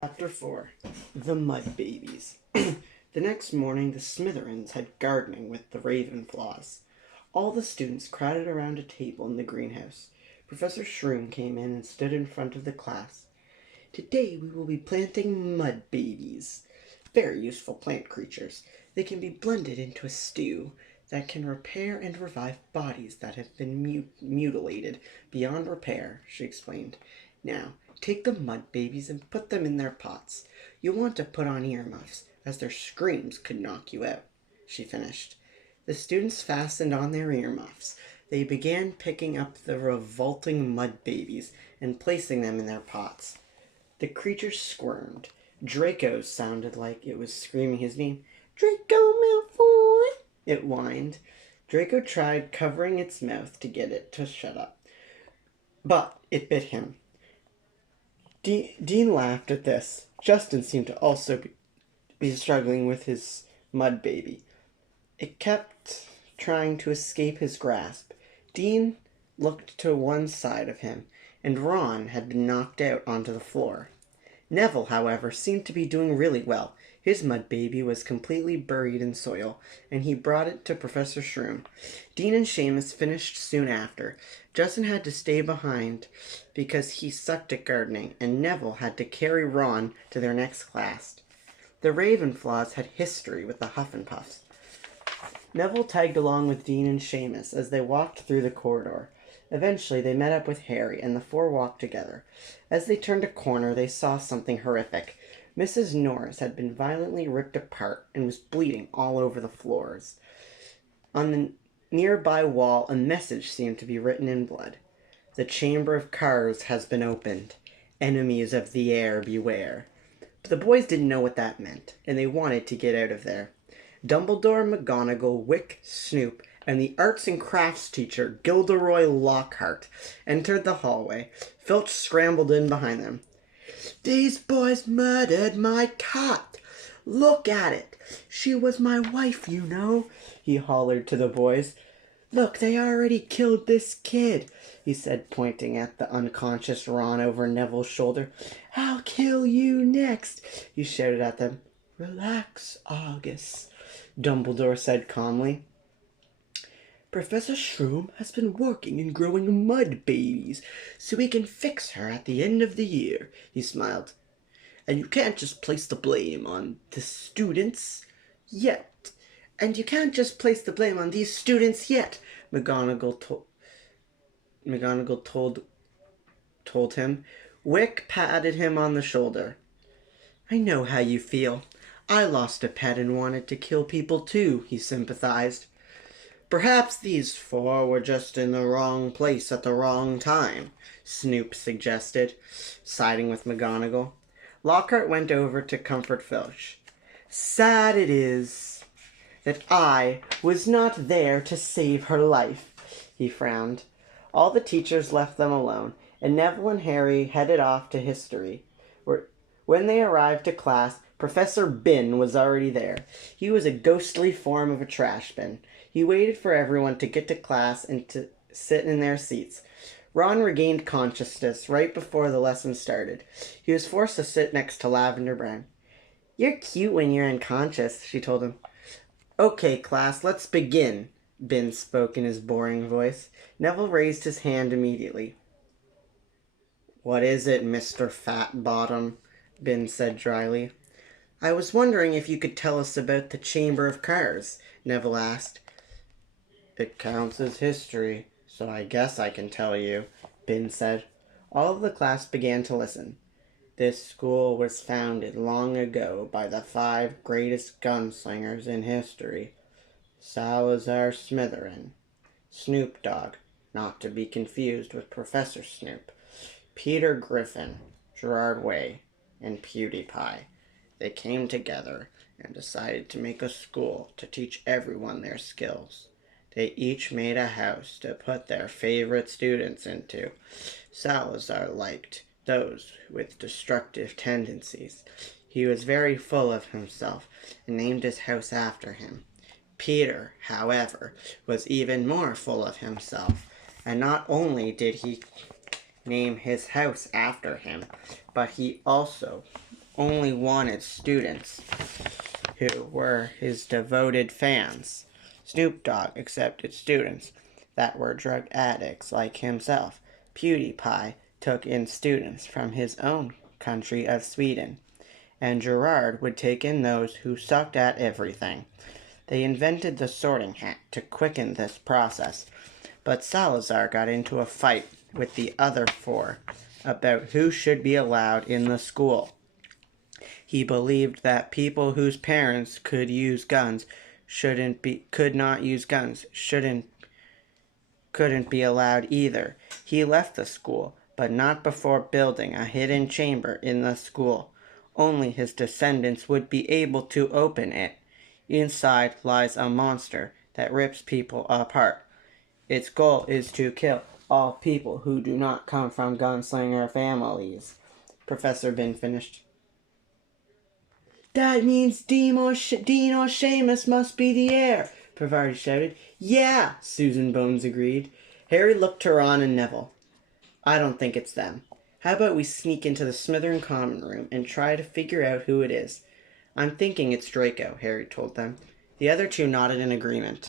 Chapter 4 The Mud Babies. The next morning, the Smitherins had gardening with the Ravenflaws. All the students crowded around a table in the greenhouse. Professor Shroom came in and stood in front of the class. Today we will be planting mud babies. Very useful plant creatures. They can be blended into a stew that can repair and revive bodies that have been mutilated beyond repair, she explained. Now, take the mud babies and put them in their pots. You'll want to put on earmuffs, as their screams could knock you out, she finished. The students fastened on their earmuffs. They began picking up the revolting mud babies and placing them in their pots. The creatures squirmed. Draco sounded like it was screaming his name. Draco Malfoy! It whined. Draco tried covering its mouth to get it to shut up, but it bit him. Dean laughed at this. Justin seemed to also be struggling with his mud baby. It kept trying to escape his grasp. Dean looked to one side of him, and Ron had been knocked out onto the floor. Neville, however, seemed to be doing really well. His mud baby was completely buried in soil, and he brought it to Professor Shroom. Dean and Seamus finished soon after. Justin had to stay behind because he sucked at gardening, and Neville had to carry Ron to their next class. The Ravenflaws had history with the Hufflepuffs. Neville tagged along with Dean and Seamus as they walked through the corridor. Eventually, they met up with Harry, and the four walked together. As they turned a corner, they saw something horrific. Mrs. Norris had been violently ripped apart and was bleeding all over the floors. On the nearby wall, a message seemed to be written in blood. The Chamber of Cars has been opened. Enemies of the air, beware. But the boys didn't know what that meant, and they wanted to get out of there. Dumbledore, McGonagall, Wick, Snoop, and the arts and crafts teacher, Gilderoy Lockhart, entered the hallway. Filch scrambled in behind them. "These boys murdered my cat! Look at it! She was my wife, you know," he hollered to the boys. "Look, they already killed this kid," he said, pointing at the unconscious Ron over Neville's shoulder. "I'll kill you next," he shouted at them. "Relax, Argus," Dumbledore said calmly. "Professor Shroom has been working and growing mud babies so we can fix her at the end of the year," he smiled. "And you can't just place the blame on the students yet. McGonagall told him. Wick patted him on the shoulder. "I know how you feel. I lost a pet and wanted to kill people too," he sympathized. "Perhaps these four were just in the wrong place at the wrong time," Snoop suggested, siding with McGonagall. Lockhart went over to comfort Filch. "Sad it is that I was not there to save her life," he frowned. All the teachers left them alone, and Neville and Harry headed off to history. When they arrived to class, Professor Bin was already there. He was a ghostly form of a trash bin. He waited for everyone to get to class and to sit in their seats. Ron regained consciousness right before the lesson started. He was forced to sit next to Lavender Brown. "You're cute when you're unconscious," she told him. "Okay, class, let's begin," Bin spoke in his boring voice. Neville raised his hand immediately. "What is it, Mr. Fatbottom?" Bin said dryly. "I was wondering if you could tell us about the Chamber of Cars," Neville asked. "It counts as history, so I guess I can tell you," Bin said. All of the class began to listen. "This school was founded long ago by the 5 greatest gunslingers in history. Salazar Slytherin, Snoop Dogg, not to be confused with Professor Snoop, Peter Griffin, Gerard Way, and PewDiePie. They came together and decided to make a school to teach everyone their skills. They each made a house to put their favorite students into. Salazar liked those with destructive tendencies. He was very full of himself and named his house after him. Peter, however, was even more full of himself, and not only did he name his house after him, but he also only wanted students who were his devoted fans. Snoop Dogg accepted students that were drug addicts like himself. PewDiePie took in students from his own country of Sweden, and Gerard would take in those who sucked at everything. They invented the sorting hat to quicken this process, but Salazar got into a fight with the other four about who should be allowed in the school. He believed that people whose parents could not use guns couldn't be allowed either. He left the school, but not before building a hidden chamber in the school. Only his descendants would be able to open it. Inside lies a monster that rips people apart. Its goal is to kill all people who do not come from gunslinger families. Professor Bin finished. That means Dean or Seamus must be the heir, Parvati shouted. Yeah, Susan Bones agreed. Harry looked to Ron and Neville. I don't think it's them. How about we sneak into the Slytherin common room and try to figure out who it is? I'm thinking it's Draco, Harry told them. The other two nodded in agreement.